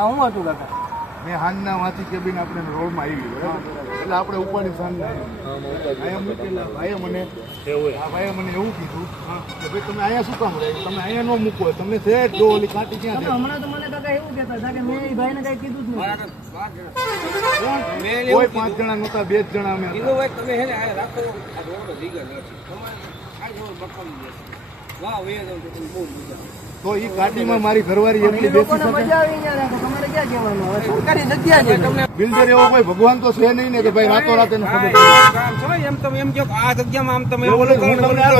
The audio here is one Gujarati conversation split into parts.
હા હું હતું કાકા મેં હાંજના વાંચી કેબિન આપણે રોડમાં આવી બરાબર એટલે આપણે ઉપાડી સાંજના અહીંયા મૂકેલા ભાઈએ મને એવું કીધું કે ભાઈ તમે અહીંયા શું કામ રહે તમે અહીંયા ન મૂકો તમે છે જો ઓલી કાંટી ક્યાં છે હમણાં તો મને કાકા એવું કહેતા હતા કે મેં એ ભાઈને કઈ કીધું જ નહીં કોઈ 5 જણા નહોતા 2 જ જણા અમે હતા. તમે હે ને આ રાખો આ રોડ દીગર નથી તમારે આ જો બકમ છે વાહ વે તો બહુ મજા તો એ ગાડીમાં મારી ઘરવાળી એકલી બેસી લોકોને શકે મજા આવી અહીંયા રાખો તમારે ક્યાં કહેવાનું હવે સરકારી જગ્યા છે તમને બિલ્ડર એવો કોઈ ભગવાન તો છે નહીં ને કે ભાઈ રાતો રાત એને ખબર કામ છો એમ તમે એમ કહો આ જગ્યામાં આમ તમે ઓલું કરો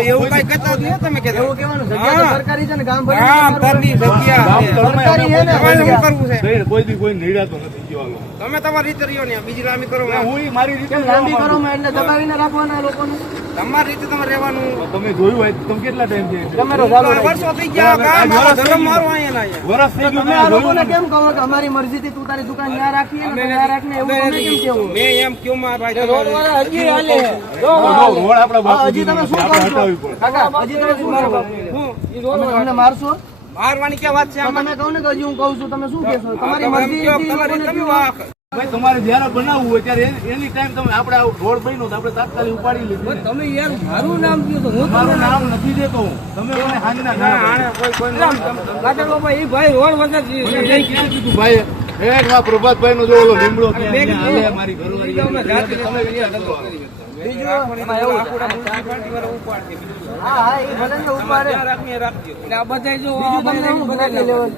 એવું કઈ કરતા જ નહીં તમે કે એવું કહેવાનું જગ્યા તો સરકારી છે ને ગામ ભરી હા તરની જગ્યા સરકારી છે ને તમારે શું કરવું છે પડે કોઈ દી કોઈ નિરાતો નથી ગયો હાલો. તમે તમારી રીતે રહ્યો ને બીજી લાંબી કરો હું ઈ મારી રીતે કેમ લાંબી કરો માં એટલે દબાવીને રાખવાના લોકોને તમારી રીતે તમારે રહેવાનું તમે જોયું હોય તો તમે કેટલા ટાઈમ છે કેમેરો ચાલુ રાખો. વર્ષો થઈ ગયા કામ મારો ધર્મ મારો અહીંયા વરસ થઈ ગયું તમે આ મેં લોકોને જોયું કેમ કહો કે અમારી મરજીથી તું તારી દુકાન ત્યાં રાખીએ ને ત્યાં રાખને એવું તમે કેમ કેવું મેં એમ ક્યું મારા ભાઈ રોડ વાળા હજી હાલે છે. તો રોડ આપણા હા, હજી તમે શું આપણે કરો છો હટાવવી પડે. કાકા હજી તમે શું કરો તમે અમને મારશો મારવાની ક્યાં વાત છે તો આમાં તમે કહો ને કે હજી હું કહું છું તમે શું કહેશો તમારી મરજી તમારી તમે વાહ ભાઈ તમારે જયારે બનાવવું હોય ત્યારે એની ટાઈમ તમે આપણે આ રોડ બન્યો તો આપણે તાત્કાલિક ઉપાડી લીધી ને. તમે યાર મારું નામ કયો તો હું મારું નામ નથી દેતો હું તમે મને હાંજના ના ભાઈ ભાઈ રોડ વગર મને કીધું કીધું ભાઈ એક વા પ્રભાતભાઈ નો જો ઓલો લીમડો ત્યાં હાલે મારી ઘરવાળી તમે વિચાર કરો. બીજું એમાં એવું હા હા એ ભલે ને ઉપાડે રાખજો એટલે આ બધા જો બીજું તમને હું બગાડી લેવાનું